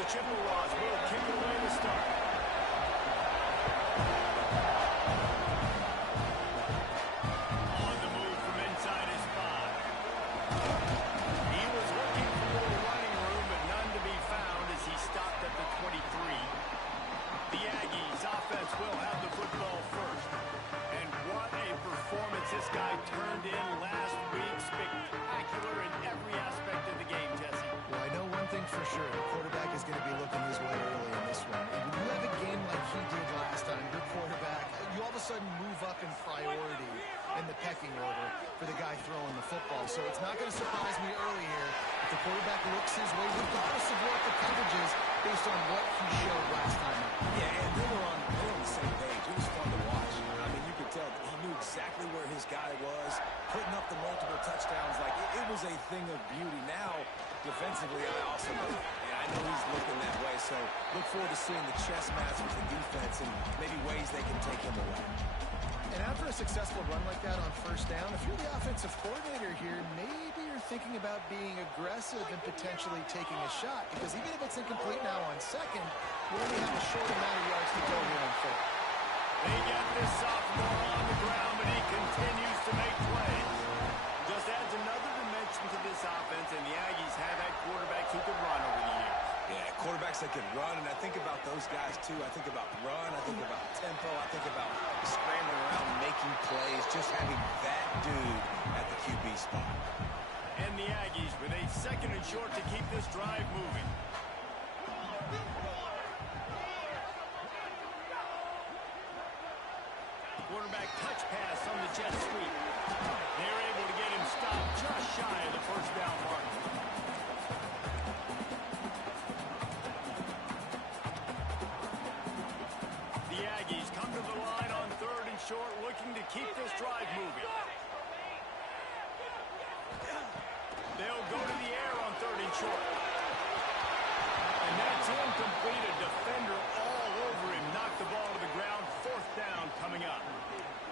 The Chippewas will kick it away to start. On the move from inside his 5. He was looking for a little running room, but none to be found as he stopped at the 23. The Aggies offense will have the football first. And what a performance this guy turned in last week. Spectacular in every aspect of the game, Jesse. Well, I know one thing for sure. The quarterback is going to be looking his way early in this one. And when you have a game like he did last time, your quarterback, you all of a sudden move up in priority in the pecking order for the guy throwing the football. So it's not going to surprise me early here if the quarterback looks his way, regardless of what the coverage is, based on what he showed last time out. Yeah, and they were on the same page. It was fun to watch. I mean, you could tell that he knew exactly where his guy was, putting up the multiple touchdowns. Like, it was a thing of beauty. Now, defensively, I also know, and I know he's looking that way. So look forward to seeing the chess match with the defense and maybe ways they can take him away. And after a successful run like that on first down, if you're the offensive coordinator here, maybe you're thinking about being aggressive and potentially taking a shot, because even if it's incomplete now on second, you only have a short amount of yards to go here on fourth. They get this sophomore on the ground, but he continues to make plays. Just adds another dimension to this offense, and the Aggies have had quarterbacks who could run over the years. Yeah, quarterbacks that can run, and I think about those guys too. I think about run, I think about tempo, I think about scrambling around, making plays, just having that dude at the QB spot. And the Aggies with a second and short to keep this drive moving. Quarterback touch pass on the jet sweep. They're able to get him stopped just shy of the first down mark. The Aggies come to the line on third and short, looking to keep this drive moving. They'll go to the air on third and short. And that's incomplete. A defender all over him. Knocked the ball to the ground. Fourth down coming up.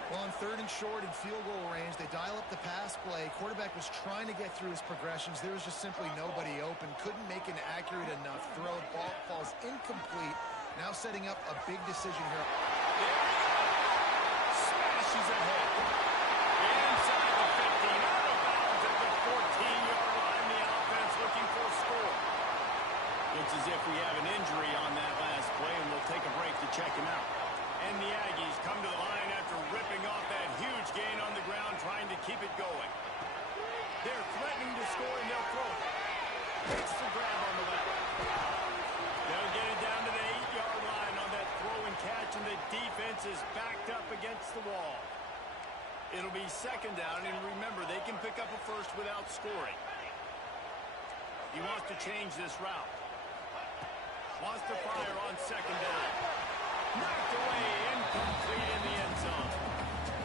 Well, on third and short and field goal range, they dial up the pass play. Quarterback was trying to get through his progressions. There was just simply nobody open. Couldn't make an accurate enough throw. Ball falls incomplete. Now setting up a big decision here. Smashes ahead. Inside the 15. Out of bounds at the 14-yard line. The offense looking for a score. Looks as if we have an injury on that last play, and we'll take a break to check him out. And the Aggies come to the line after ripping off that huge gain on the ground, trying to keep it going. They're threatening to score, and they'll throw it. Takes the grab on the left. They'll get it down to the 8-yard line on that throw and catch, and the defense is backed up against the wall. It'll be second down, and remember, they can pick up a first without scoring. He wants to change this route. Wants to fire on second down. Knocked away, incomplete in the end zone.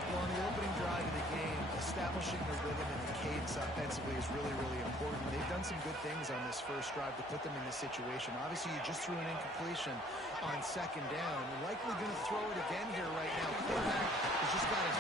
Well, on the opening drive of the game, establishing the rhythm and the cadence offensively is really, really important. They've done some good things on this first drive to put them in this situation. Obviously, you just threw an incompletion on second down. You're likely going to throw it again here right now. Quarterback has just got his...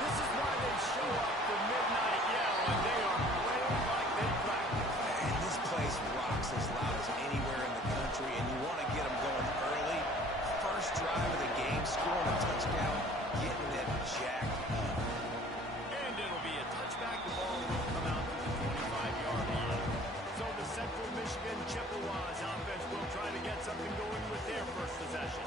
This is why they show up for midnight yell, and they are playing like they practice. And this place rocks as loud as anywhere in the country, and you want to get them going early. First drive of the game, scoring a touchdown, getting them jacked up. And it'll be a touchback. The ball will come out to the 25-yard line. So the Central Michigan Chippewas offense will try to get something going with their first possession.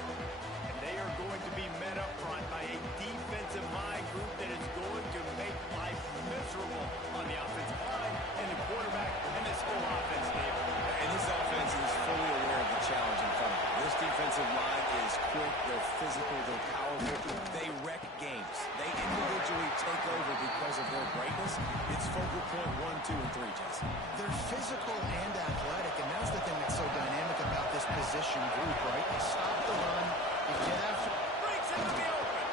And they are going to be met up front by a defensive line group that is going to make life miserable on the offensive line and the quarterback and this whole offense, David. And this offense is fully aware of the challenge in front of them. This defensive line is quick, they're physical, they're powerful, they wreck games. They individually take over because of their greatness. It's focal point 1, 2, and 3, Jesse. They're physical and athletic, and that's the thing that's so dynamic about this position group, right? They stop the run, they get after... Breaks into the open.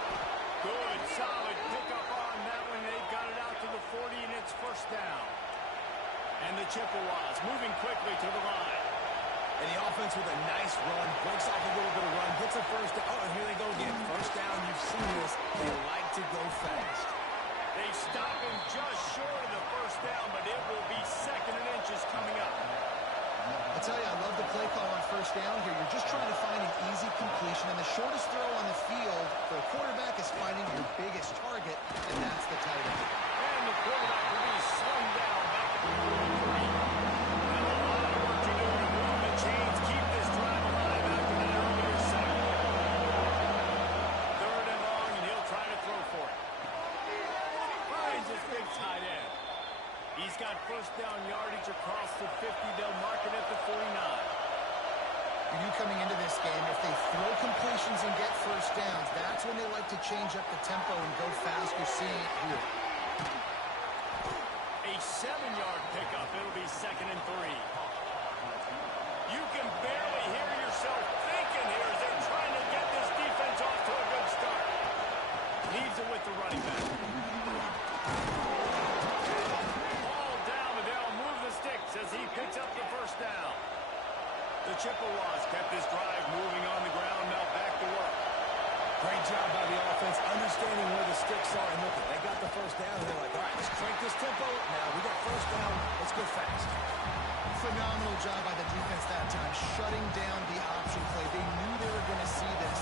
Good, solid pickup on that one. They've got it out to the 40, and it's first down. And the Chippewas moving quickly to the line. And the offense with a nice run, breaks off a little bit of run, gets a first down. Oh, and here they go again. First down, you've seen this. They like to go fast. They They stop him just short of the first down, but it will be 2nd and inches coming up. I tell you, I love the play call on first down here. You're just trying to find an easy completion, and the shortest throw on the field for a quarterback is finding your biggest target, and that's the tight end. And the quarterback will be slung down back at the 43. Now a lot of work to do to move the chains, keep this drive alive after that earlier sack. 3rd and long, and he'll try to throw for it. Finds his big tight end. He's got first down yardage across the 50. They'll mark it at the 49. You coming into this game, if they throw completions and get first downs, that's when they like to change up the tempo and go fast. You're seeing it here. A 7-yard pickup. It'll be 2nd and 3. You can barely hear yourself thinking here as they're trying to get this defense off to a good start. Leaves it with the running back. As he picks up the first down. The Chippewas kept this drive moving on the ground. Now back to work. Great job by the offense, understanding where the sticks are. And look, they got the first down. They're like, all right, let's crank this tempo. Now we got first down. Let's go fast. Phenomenal job by the defense that time, shutting down the option play. They knew they were going to see this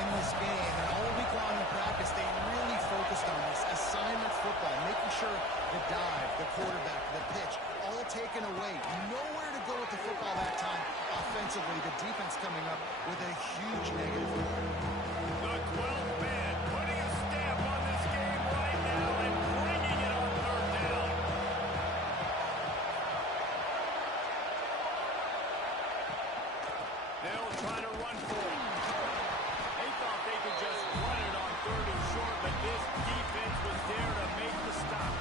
in this game. And all week long in practice, they really focused on this assignment football, making sure the dive, the quarterback, the pitch, all taken away. Nowhere to go with the football that time. Offensively, the defense coming up with a huge negative. The 12th man putting a stamp on this game right now and bringing it on 3rd down. They'll try to run for it. They thought they could just run it on 3rd and short, but this defense was there to make the stop.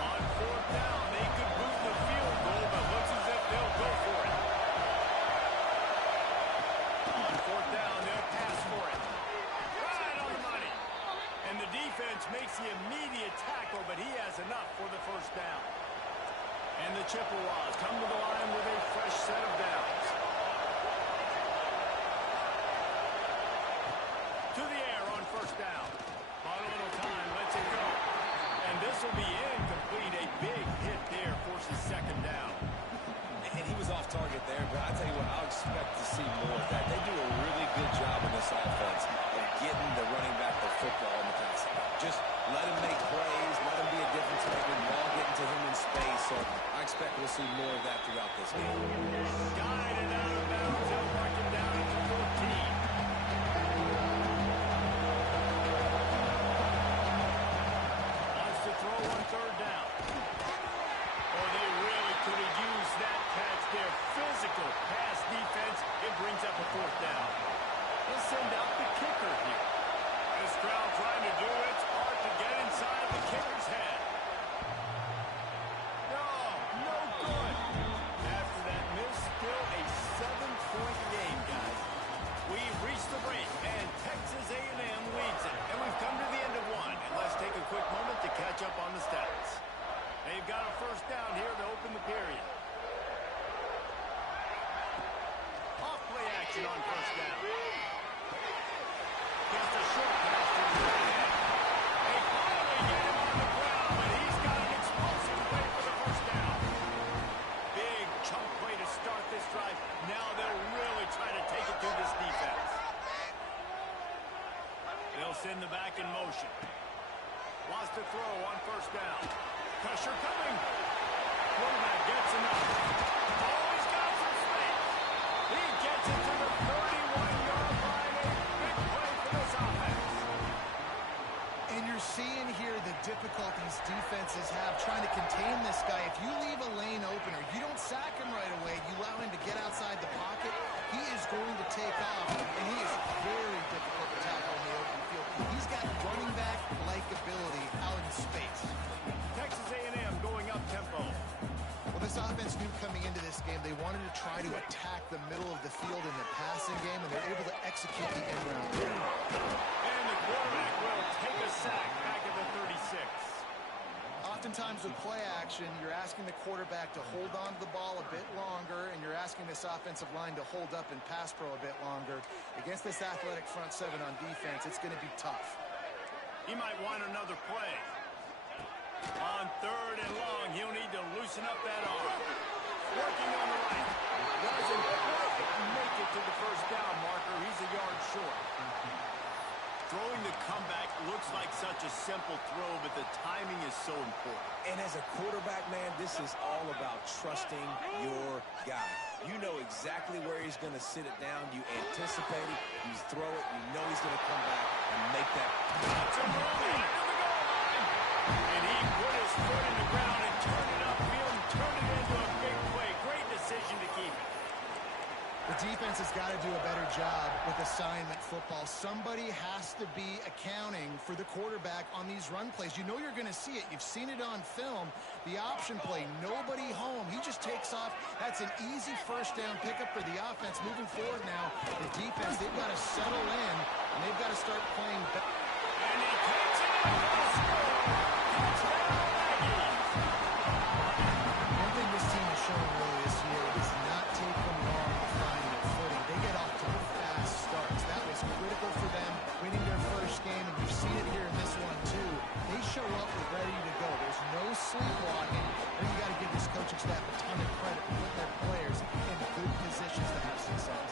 On 4th down, they could boot the field goal, but looks as if they'll go for it. On 4th down, they'll pass for it. Right on the money. And the defense makes the immediate tackle, but he has enough for the first down. And the Chippewas come to the line with a fresh set of downs. To the air on first down. On a little time, lets it go. And this will be incomplete. A big hit there forces 2nd down. And he was off target there, but I tell you what, I'll expect to see more of that. They do a really good job in this offense of getting the running back the football in the passing. Just let him make plays, let him be a difference maker, ball getting to him in space. So I expect we'll see more of that throughout this game. Guided out of bounds. They'll mark him down at the 14. Wants to throw on 3rd down. Oh, they really could have used that catch there. Physical pass defense. It brings up a 4th down. They'll send out the kicker here. This crowd trying to do its part to get inside of the kicker's head. No good. After that miss, still a 7-point game, guys. We've reached the break, and Texas A&M leads it. And we've come to the end of one. And let's take a quick moment to catch up on the stats. They've got a first down here to open the period. Off play action on first down. Just a short pass to the tight end. They finally get him on the ground, but he's got an explosive play for the first down. Big chunk play to start this drive. Now they'll really try to take it through this defense. They'll send the back in motion. Wants to throw on first down. Pressure coming. Quarterback gets enough. Oh, he's got some space. He gets it to the 31-yard line. A big play for this offense. And you're seeing here the difficulties defenses have trying to contain this guy. If you leave a lane open or you don't sack him right away, you allow him to get outside the pocket, he is going to take off. And he is very difficult to tackle in the open field. He's got running back-like ability out in space. Texas A&M going up tempo. Well, this offense knew coming into this game they wanted to try to attack the middle of the field in the passing game, and they're able to execute the end round. And the quarterback will take a sack back at the 36. Oftentimes with play action, you're asking the quarterback to hold on to the ball a bit longer, and you're asking this offensive line to hold up in pass pro a bit longer. Against this athletic front seven on defense, it's going to be tough. He might want another play. On 3rd and long, he'll need to loosen up that arm. Working on the right. Doesn't quite make it to the first down marker. He's a yard short. Throwing the comeback looks like such a simple throw, but the timing is so important. And as a quarterback, man, this is all about trusting your guy. You know exactly where he's going to sit it down. You anticipate it. You throw it. You know he's going to come back and make that. It's a run right to the goal line. And he put his foot in the ground and turned it upfield and turned it into a big play. Great decision to keep it. The defense has got to do a better job with assignment football. Somebody has to be accounting for the quarterback on these run plays. You know you're going to see it. You've seen it on film. The option play, nobody home. He just takes off. That's an easy first down pickup for the offense. Moving forward now, the defense, they've got to settle in, and they've got to start playing better. And he takes it out for the score. Touchdown, Aggies. One thing this team has shown really this year is not take them long to find their footing. They get off to fast starts. That was critical for them winning their first game, and you've seen it here in this one too. They show up ready to go. There's no sleepwalking. And you got to give this coaching staff a ton of credit for putting their players in good positions to have success.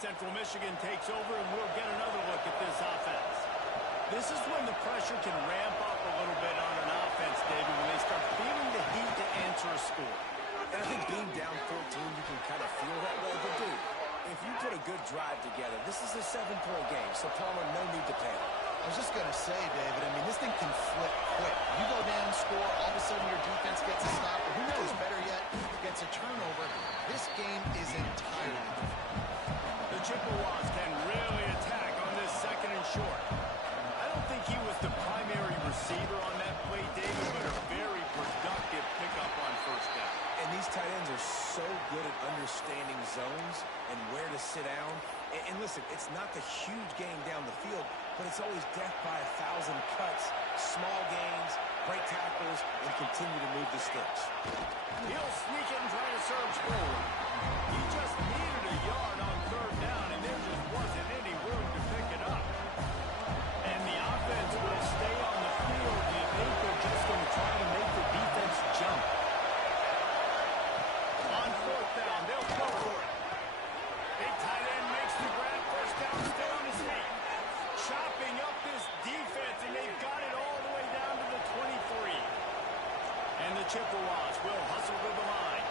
Central Michigan takes over, and we'll get another look at this offense. This is when the pressure can ramp up a little bit on an offense, David, when they start feeling the heat to answer a score. And I think being down 14, you can kind of feel that way. But, dude, if you put a good drive together, this is a 7-point game, so Palmer, no need to panic. I was just going to say, David, I mean, this thing can flip quick. You go down, score, all of a sudden your defense gets a stop, or who knows, better yet, gets a turnover. This game is entirely different. The Chippewas can really attack on this 2nd and short. I don't think he was the primary receiver on that play, David, but a very productive pickup on first down. And these tight ends are so good at understanding zones and where to sit down. And listen, it's not the huge game down the field, but it's always death by 1,000 cuts, small gains, break tackles, and continue to move the sticks. He'll sneak it and try to surge forward. He just needed a yard on 3rd down, and there just wasn't any room to pick it up. And the offense will stay on the field. Do you think they're just going to try to make the defense jump? On 4th down, they'll go for it. Big tight end makes the grab. First down, stay on his feet. Chopping up this defense, and they've got it all the way down to the 23. And the Chippewas will hustle to the line.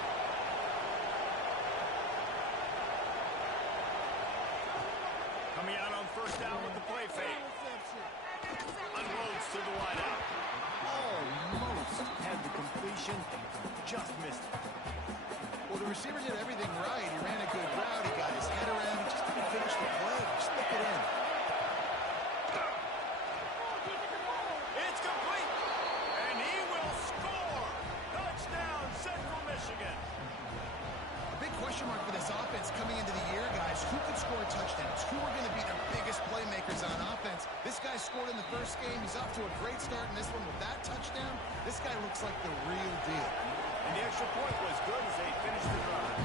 Coming out on first down with the play fake. Unloads to the wideout. Almost had the completion, just missed it. Well, the receiver did everything right. He ran a good route. He got his head around. He just didn't finish the play. Just stick it in. It's complete. And he will score. Touchdown, Central Michigan. A big question mark for this offense coming into the year, guys. Who could score touchdowns? Who are going to be their biggest playmakers on offense? This guy scored in the first game. He's off to a great start in this one with that touchdown. This guy looks like the real deal. And the extra point was good as they finished the drive.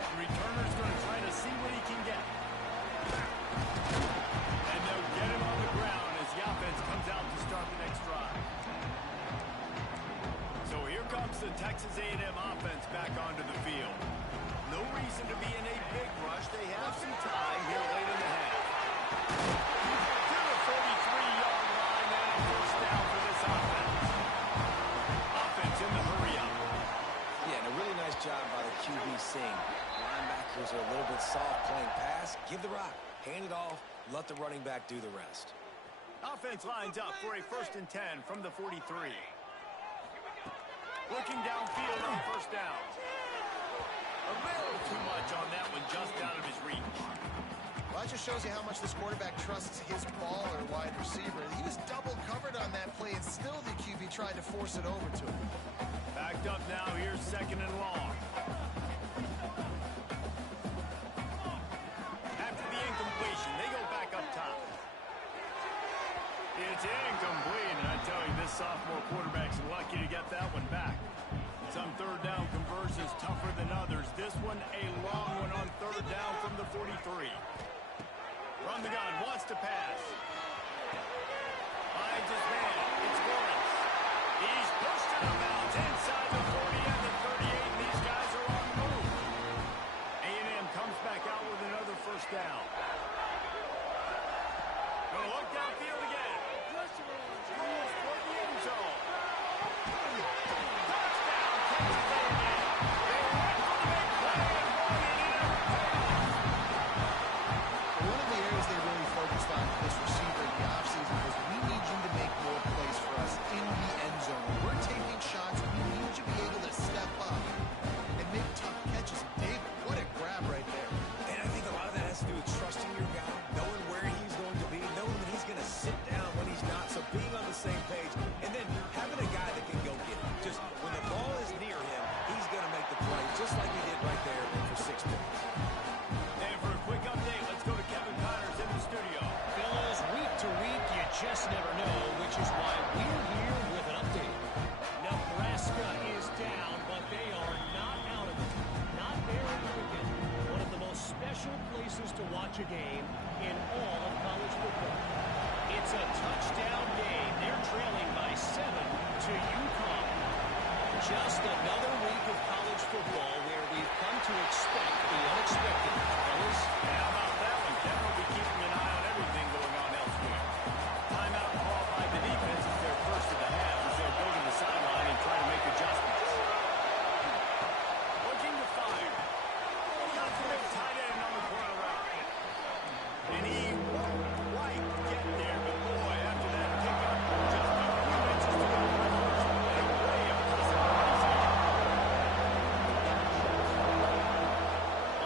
The returner's going to try to see what he can get. And they'll get him on the ground as the offense comes out to start the next drive. So here comes the Texas A&M offense back onto the field. No reason to be in a big rush. They have some time here late in the half. To the 43-yard line and a first down for this offense. Offense in the hurry-up. Yeah, and a really nice job by the QB seeing. Linebackers are a little bit soft playing pass. Give the rock. Hand it off. Let the running back do the rest. Offense lines up for a 1st and 10 from the 43. Looking downfield on first down. A little too much on that one, just out of his reach. Well, that just shows you how much this quarterback trusts his baller wide receiver. He was double covered on that play, and still the QB tried to force it over to him. Backed up now, here's 2nd and long. After the incompletion, they go back up top. It's incomplete, and I tell you, this sophomore quarterback's lucky to get that one back. is tougher than others. This one a long one on third down from the 43. From the gun, wants to pass. Finds his man. It's Lawrence. He's pushed out of bounds inside the 40 and the 38, and these guys are on the move. A&M comes back out with another first down. Going to look downfield again. Throws toward the end zone. Touchdown, Texas A&M. They went for the big play, and boy, did he ever pay off. One of the areas they really focused on for this receiver in the offseason was we need you to make more plays for us in the end zone. We're taking shots. We need you to be able to step up and make tough catches. David, what a grab right there. And I think a lot of that has to do with trusting your guy, knowing where he's going to be, knowing that he's going to sit down when he's not, so being on the same page, and then having a guy that can go get it. Just when the ball is near him, he's going to make the play, just like he did right there for 6 points. And for a quick update, let's go to Kevin Connors in the studio. Fellas, week to week, you just never know, which is why we're here with an update. Nebraska is down, but they are not out of it. Not there in the weekend. One of the most special places to watch a game in all of college football. It's a touchdown game. They're trailing by 7 to UConn. Just another week of college football where we've come to expect the unexpected. Fellas, How about that one? Kevin will be keeping an eye on everything going on elsewhere. Timeout called by the defense is their first of the half as they'll go to the sideline and try to make adjustments. Looking to fire. Got the big tight end on the corner route. And he won't quite get there, but boy, after that pickup, just a few inches to go for first. And way up to the sideline.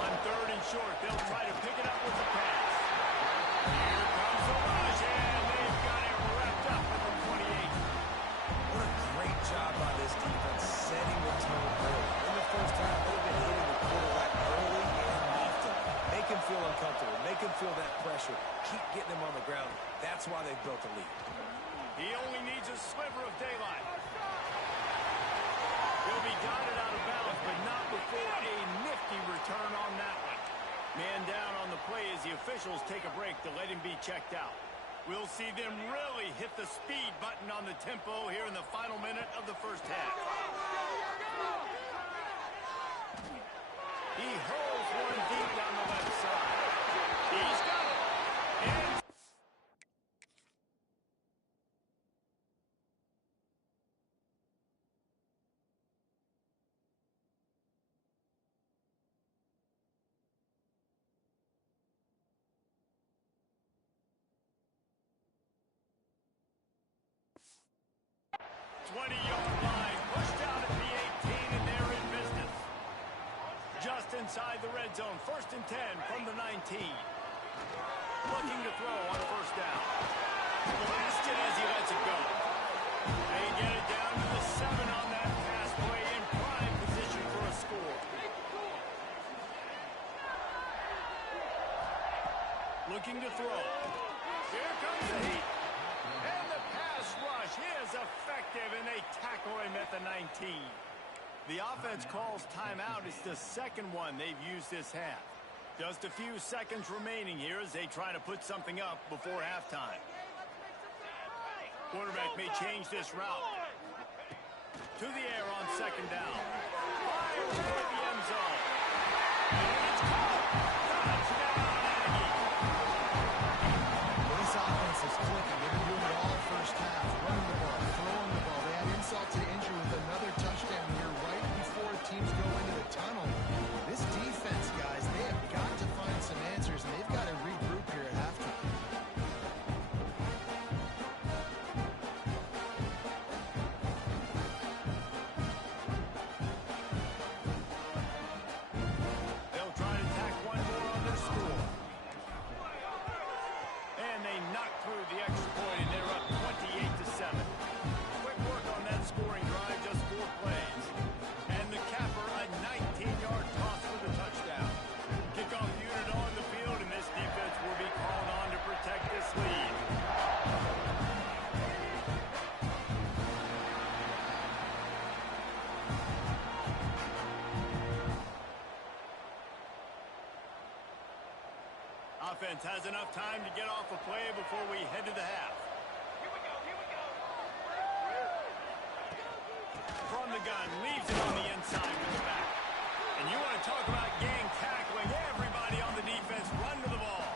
On third and short, they'll try to pick it up with the pass. Here comes the rush, and they've got it wrapped up at the 28. What a great job by this defense setting the tone early. In the first half, they've been hitting the quarterback early and often. Make him feel uncomfortable. Make him feel that pressure. Keep getting him on the ground. That's why they've built a lead. He only needs a sliver of daylight. He'll be guided out of bounds, but not before a nifty return on that one. Man down on the play as the officials take a break to let him be checked out. We'll see them really hit the speed button on the tempo here in the final minute of the first half. He hurls one deep down the left side. He's got it. And line, pushed out at the 18, and they're in business. Just inside the red zone, 1st and 10 from the 19. Looking to throw on first down. Blasted as he lets it go. They get it down to the 7 on that pass play in prime position for a score. Looking to throw. Here comes the heat. And the pass rush is effective, and they tackle him at the 19. The offense calls timeout. It's the second one they've used this half. Just a few seconds remaining here as they try to put something up before halftime. Quarterback may change this route. To the air on second down. Fires toward the end zone. And it's caught. Touchdown, Aggie. Well, this offense is clicking. They've been doing it all first half. Running the ball, throwing the ball. They had insult to injury with another touchdown here right before teams go into the tunnel. This defense, guys, they have got to find some answers, and they've got to regroup here at halftime. They'll try to tackle defense has enough time to get off a play before we head to the half. From the gun, leaves it on the inside with the back. And you want to talk about gang tackling. Everybody on the defense run to the ball.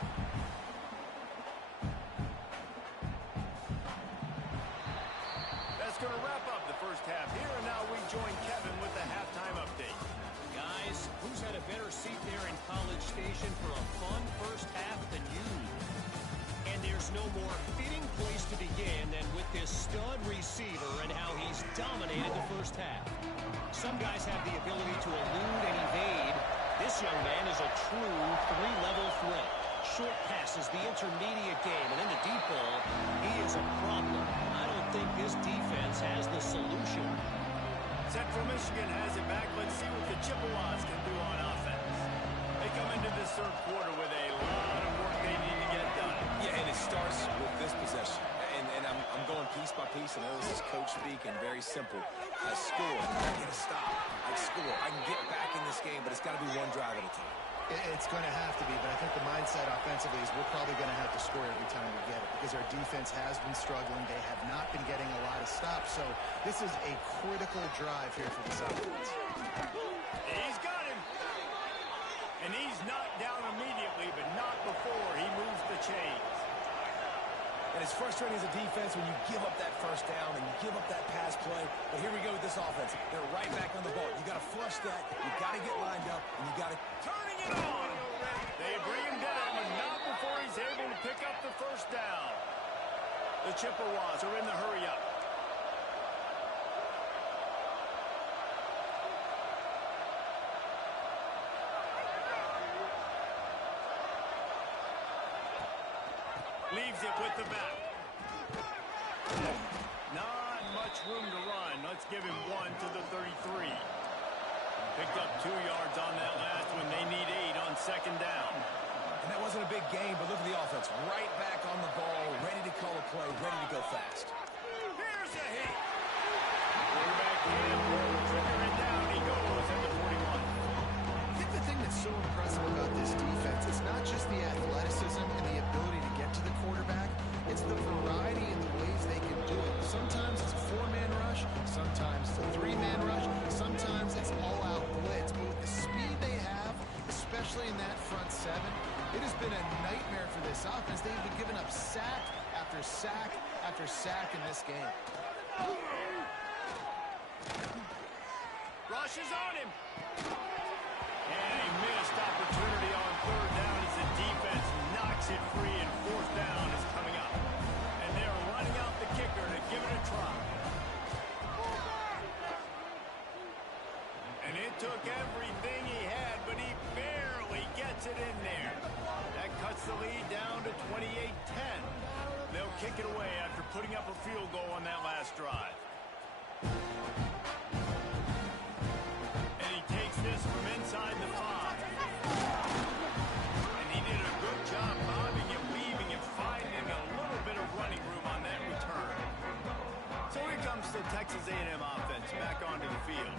That's going to wrap up the first half here, and now we join Kevin with the halftime update. Guys, who's had a better seat there in College Station for a fun first half than you? And there's no more fitting place to begin than with this stud receiver and how he's dominated the first half. Some guys have the ability to elude and evade. This young man is a true three-level threat. Short passes, the intermediate game, and in the deep ball, he is a problem. I don't think this defense has the solution. Central Michigan has it back. Let's see what the Chippewas can do on offense. They come into this third quarter with a lot of work they need to get done. Yeah, and it starts with this possession. And I'm going piece by piece. I know this is coach speak and very simple. I score. I get a stop. I score. I can get back in this game, but it's got to be one drive at a time. It's going to have to be, but I think the mindset offensively is we're probably going to have to score every time we get it because our defense has been struggling. They have not been getting a lot of stops, so this is a critical drive here for this offense. He's got him. And he's knocked down immediately, but not before he moves the chains. And it's frustrating as a defense when you give up that first down and you give up that pass play. But here we go with this offense. They're right back on the ball. You got to flush that. You got to get lined up, and you got to Turning it on. They bring him down, but not before he's able to pick up the first down. The Chippewas are in the hurry-up. Leaves it with the back. Not much room to run. Let's give him one to the 33. Picked up 2 yards on that last one. They need 8 on second down. And that wasn't a big game, but look at the offense. Right back on the ball, ready to call a play, ready to go fast. Here's a hit. Quarterback in, pull the trigger, and down he goes at the 41. I think the thing that's so impressive about this defense is not just the athleticism and the ability to get to the quarterback, it's the variety in the ways they can do it. Sometimes it's a 4-man rush, sometimes it's a 3-man rush, sometimes it's all-out blitz. But with the speed they have, especially in that front 7, it has been a nightmare for this offense. They've been giving up sack after sack after sack in this game. Rush is on him. And a missed opportunity on third down as the defense knocks it free, and fourth down is coming up. And they're running out the kicker to give it a try. And it took everything he had, but he barely gets it in there. That cuts the lead down to 28-10. They'll kick it away after putting up a field goal on that last drive. And he takes this from inside the 5. And he did a good job bobbing and weaving and finding a little bit of running room on that return. So here comes the Texas A&M offense back onto the field.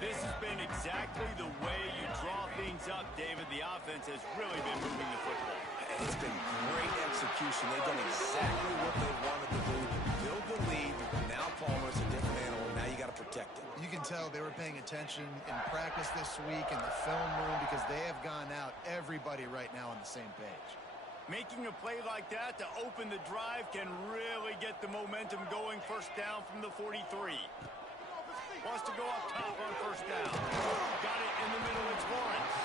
This has been exactly the way you draw things up, David. The offense has really been moving the football. It's been great execution. They've done exactly what they wanted to do. Build the lead. Now Palmer's a different animal. Now you got to protect him. You can tell they were paying attention in practice this week in the film room because they have gone out, everybody right now on the same page. Making a play like that to open the drive can really get the momentum going. First down from the 43. Wants to go up top on first down. Got it in the middle. It's Lawrence.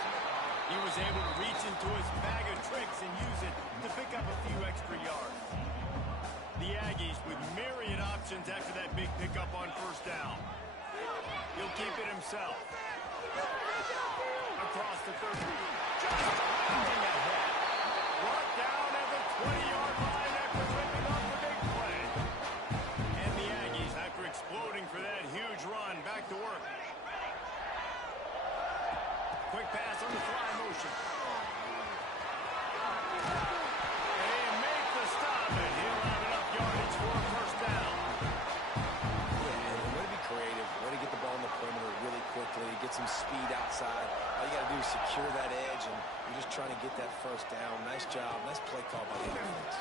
He was able to reach into his bag of tricks and use it to pick up a few extra yards. The Aggies with myriad options after that big pickup on first down. He'll keep it himself. Across the 30. Just pounding ahead. Brought down at the 20-yard line after ripping up the big play. And the Aggies, after exploding for that huge run, back to work. Quick pass on the fly motion. They make the stop, and he'll have enough yardage for a first down. Yeah, and way to be creative. Way to get the ball in the perimeter really quickly. Get some speed outside. All you got to do is secure that edge, and you're just trying to get that first down. Nice job. Nice play call by the offense.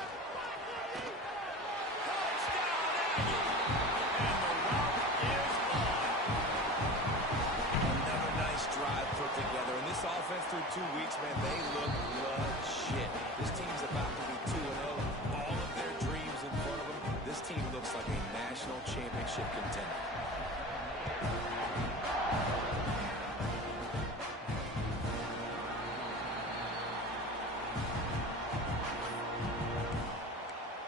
Another nice drive put together. And this offense through 2 weeks, man, they look legit. This team's about to be 2-0. All of their dreams in front of them. This team looks like a national championship contender.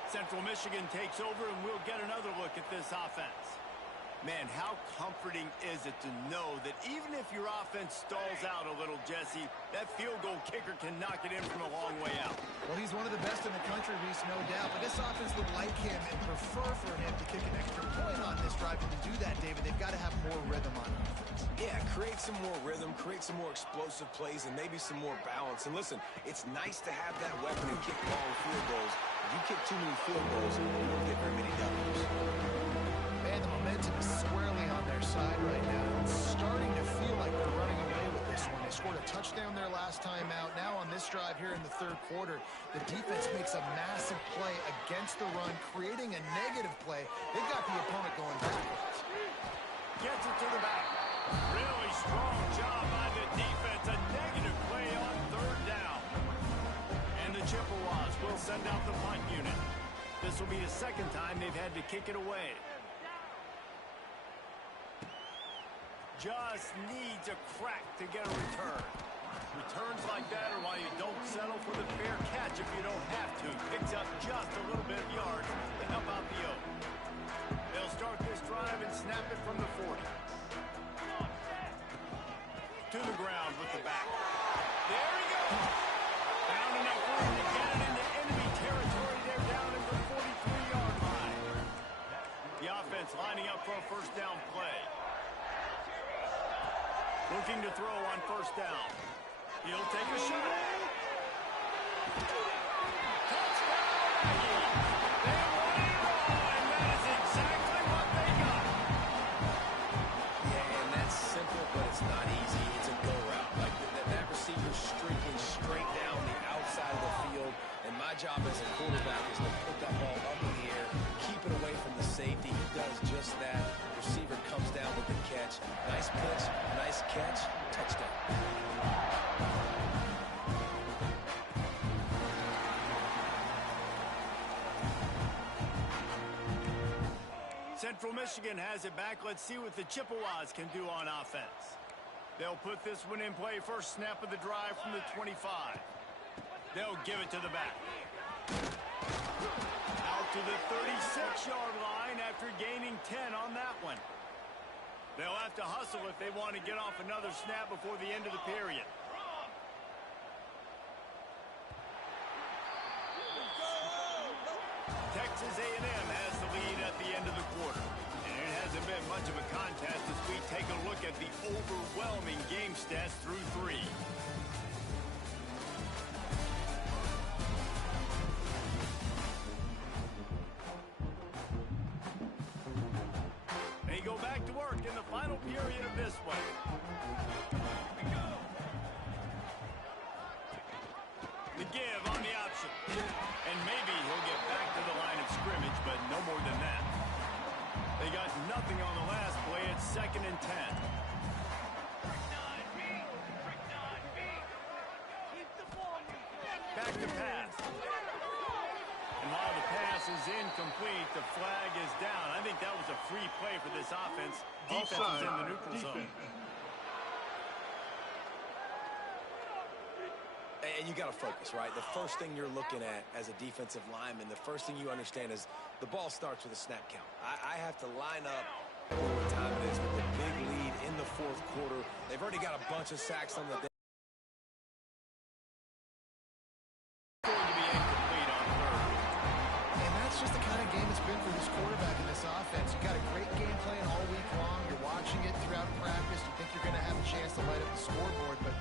Central Michigan takes over, and we'll get another look at this offense. Man, how comforting is it to know that even if your offense stalls out a little, Jesse, that field goal kicker can knock it in from a long way out. Well, he's one of the best in the country, Reese, no doubt. But this offense would like him and prefer for him to kick an extra point on this drive. And to do that, David, they've got to have more rhythm on offense. Yeah, create some more rhythm, create some more explosive plays, and maybe some more balance. And listen, it's nice to have that weapon and kick long field goals. If you kick too many field goals, you don't get very many W's. Man, the momentum is squarely on their side right now. It's starting to feel like they're running away with this one. They scored a touchdown their last time out. Now on this drive here in the third quarter, the defense makes a massive play against the run, creating a negative play. They've got the opponent going backwards. Gets it to the back. Really strong job by the defense. A negative play on third down. And the Chippewas will send out the punt unit. This will be the second time they've had to kick it away. Just needs a crack to get a return. Returns like that are why you don't settle for the fair catch if you don't have to. Picks up just a little bit of yards to help out the Oak. They'll start this drive and snap it from the 40. To the ground with the back. There he goes. Found enough room to get it into enemy territory. They're down at the 43-yard line. The offense lining up for a first down play. Looking to throw on first down. He'll take a shot. Touchdown, Aggies. They won it all, and that is exactly what they got. Yeah, and that's simple, but it's not easy. It's a go route. Like that receiver streaking straight down the outside of the field, and my job as a quarterback is to put that ball up in the air, keep it away from the safety. He does just that. Receiver comes down with the catch. Nice pitch, nice catch, touchdown. Central Michigan has it back. Let's see what the Chippewas can do on offense. They'll put this one in play. First snap of the drive from the 25. They'll give it to the back. Out to the 36-yard line after gaining 10 on that one. They'll have to hustle if they want to get off another snap before the end of the period. Texas A&M has the lead at the end of the quarter. And it hasn't been much of a contest as we take a look at the overwhelming game stats through 3. They go back to work in the final period of this one. The give on the option. And maybe he'll get back to the line of scrimmage, but no more than that. They got nothing on the last play. It's 2nd and 10. Back to pass. And while the pass is incomplete, the flag is down. I think that was a free play for this offense. Defense is in the neutral zone. And you got to focus, right? The first thing you're looking at as a defensive lineman, the first thing you understand is the ball starts with a snap count. I have to line up what time it is with a big lead in the fourth quarter. They've already got a bunch of sacks on the day. Going to be incomplete on third. And that's just the kind of game it's been for this quarterback in this offense. You got a great game plan all week long. You're watching it throughout practice. You think you're going to have a chance to light up the scoreboard, but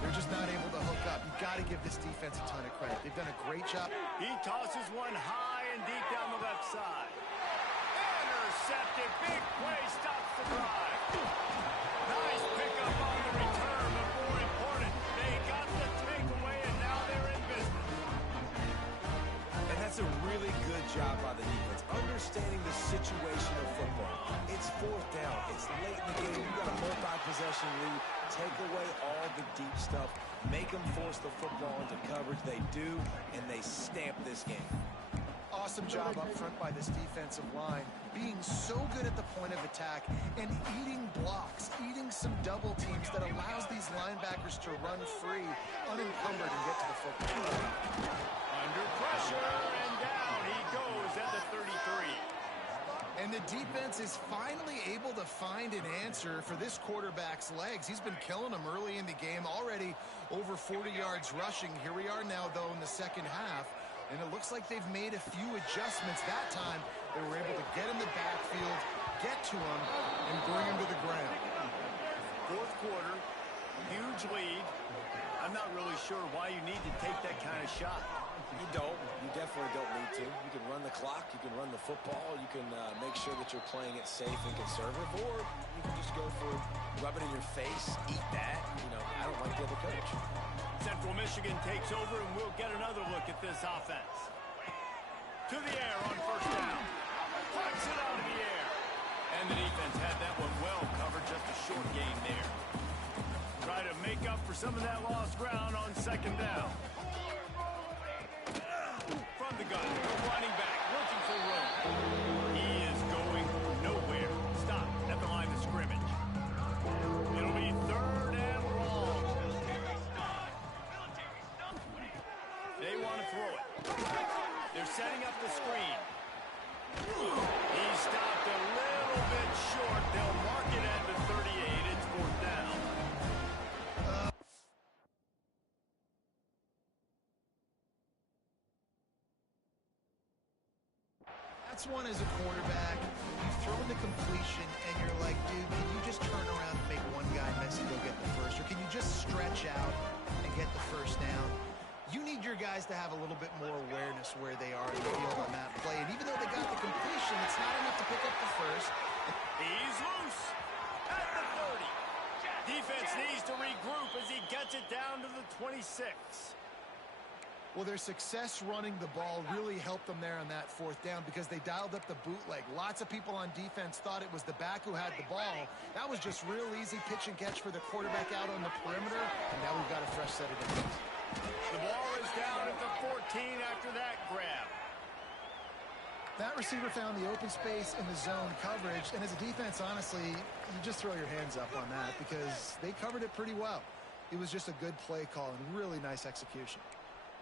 they're just not able to hook up. You've got to give this defense a ton of credit. They've done a great job. He tosses one high and deep down the left side. Intercepted. Big play stops the drive. Nice pickup on the return before it That's a really good job by the defense, understanding the situation of football. It's fourth down. It's late in the game. You've got a multi-possession lead. Take away all the deep stuff. Make them force the football into coverage. They do, and they stamp this game. Awesome job up front by this defensive line, being so good at the point of attack and eating blocks, eating some double teams that allows these linebackers to run free, unencumbered, and get to the football. Under pressure, and down he goes at the 33. And the defense is finally able to find an answer for this quarterback's legs. He's been killing them early in the game, already over 40 yards rushing. Here we are now, though, in the second half. And it looks like they've made a few adjustments. That time, they were able to get in the backfield, get to him, and bring him to the ground. Fourth quarter, huge lead. I'm not really sure why you need to take that kind of shot. You don't. You definitely don't need to. You can run the clock. You can run the football. You can make sure that you're playing it safe and conservative. Or you can just go for rub it in your face, eat that. You know, I don't like the other coach. Central Michigan takes over, and we'll get another look at this offense. To the air on first down. Flies it out of the air. And the defense had that one well covered, just a short gain there. Try to make up for some of that lost ground on second down. From the gun, running back, looking for room. He is going nowhere. Stop at the line of scrimmage. It'll be third and long. They want to throw it. They're setting up the screen. He stopped a little bit short. They'll mark it at the 38. It's fourth down. That's one as a quarterback. You throw in the completion, and you're like, dude, can you just turn around and make one guy miss and go get the first? Or can you just stretch out and get the first down? You need your guys to have a little bit more awareness where they are in the field on that play. And even though they got the completion, it's not enough to pick up the first. He's loose at the 30. Defense needs to regroup as he gets it down to the 26. Well, their success running the ball really helped them there on that fourth down because they dialed up the bootleg. Lots of people on defense thought it was the back who had the ball. That was just real easy pitch and catch for the quarterback out on the perimeter, and now we've got a fresh set of defense. The ball is down at the 14 after that grab. That receiver found the open space in the zone coverage, and as a defense, honestly, you just throw your hands up on that because they covered it pretty well. It was just a good play call and really nice execution.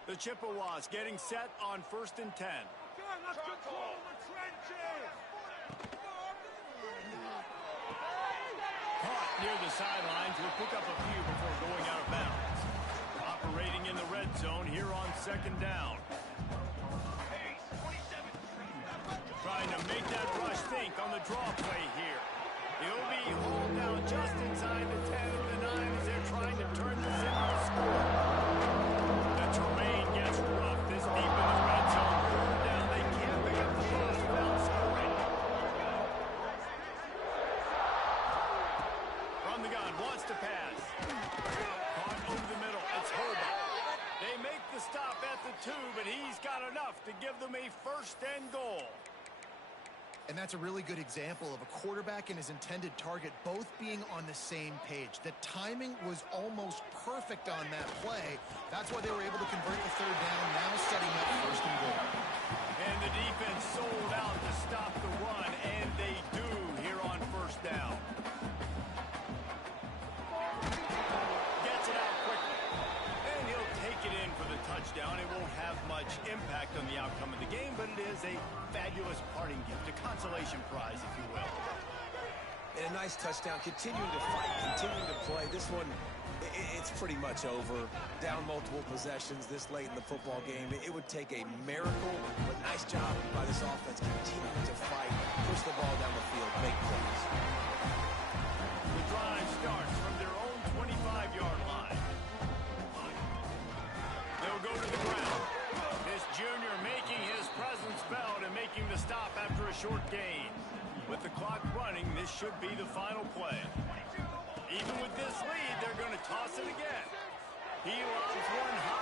The Chippewas getting set on first and 10. Let's control the trenches! Caught near the sidelines. Will pick up a few before going out of bounds. Operating in the red zone here on second down. Trying to make that rush think on the draw play here. He'll be hauled down just inside the 10 of the 9 as they're trying to turn this into a score. The terrain gets rough this deep in the red zone. Third down, they can't pick up the ball without scoring. From the gun, wants to pass. Caught over the middle. It's Holbert. They make the stop at the 2, but he's got enough to give them a first and goal. And that's a really good example of a quarterback and his intended target both being on the same page. The timing was almost perfect on that play. That's why they were able to convert the third down, now setting up first and goal. And the defense sold out to stop the run, and they do here on first down. Gets it out quickly. And he'll take it in for the touchdown. It won't have much impact on the outcome of the game, but it is a fabulous parting gift, a consolation prize, if you will. And a nice touchdown, continuing to fight, continuing to play. This one, it's pretty much over. Down multiple possessions this late in the football game. It would take a miracle, but nice job by this offense continuing to fight, push the ball down the field, make plays. The drive starts from their own 25-yard line. They'll go to the ground. This junior making his presence felt and making the stop after a short gain. With the clock running, this should be the final play. Even with this lead, they're going to toss it again. He lobs one high.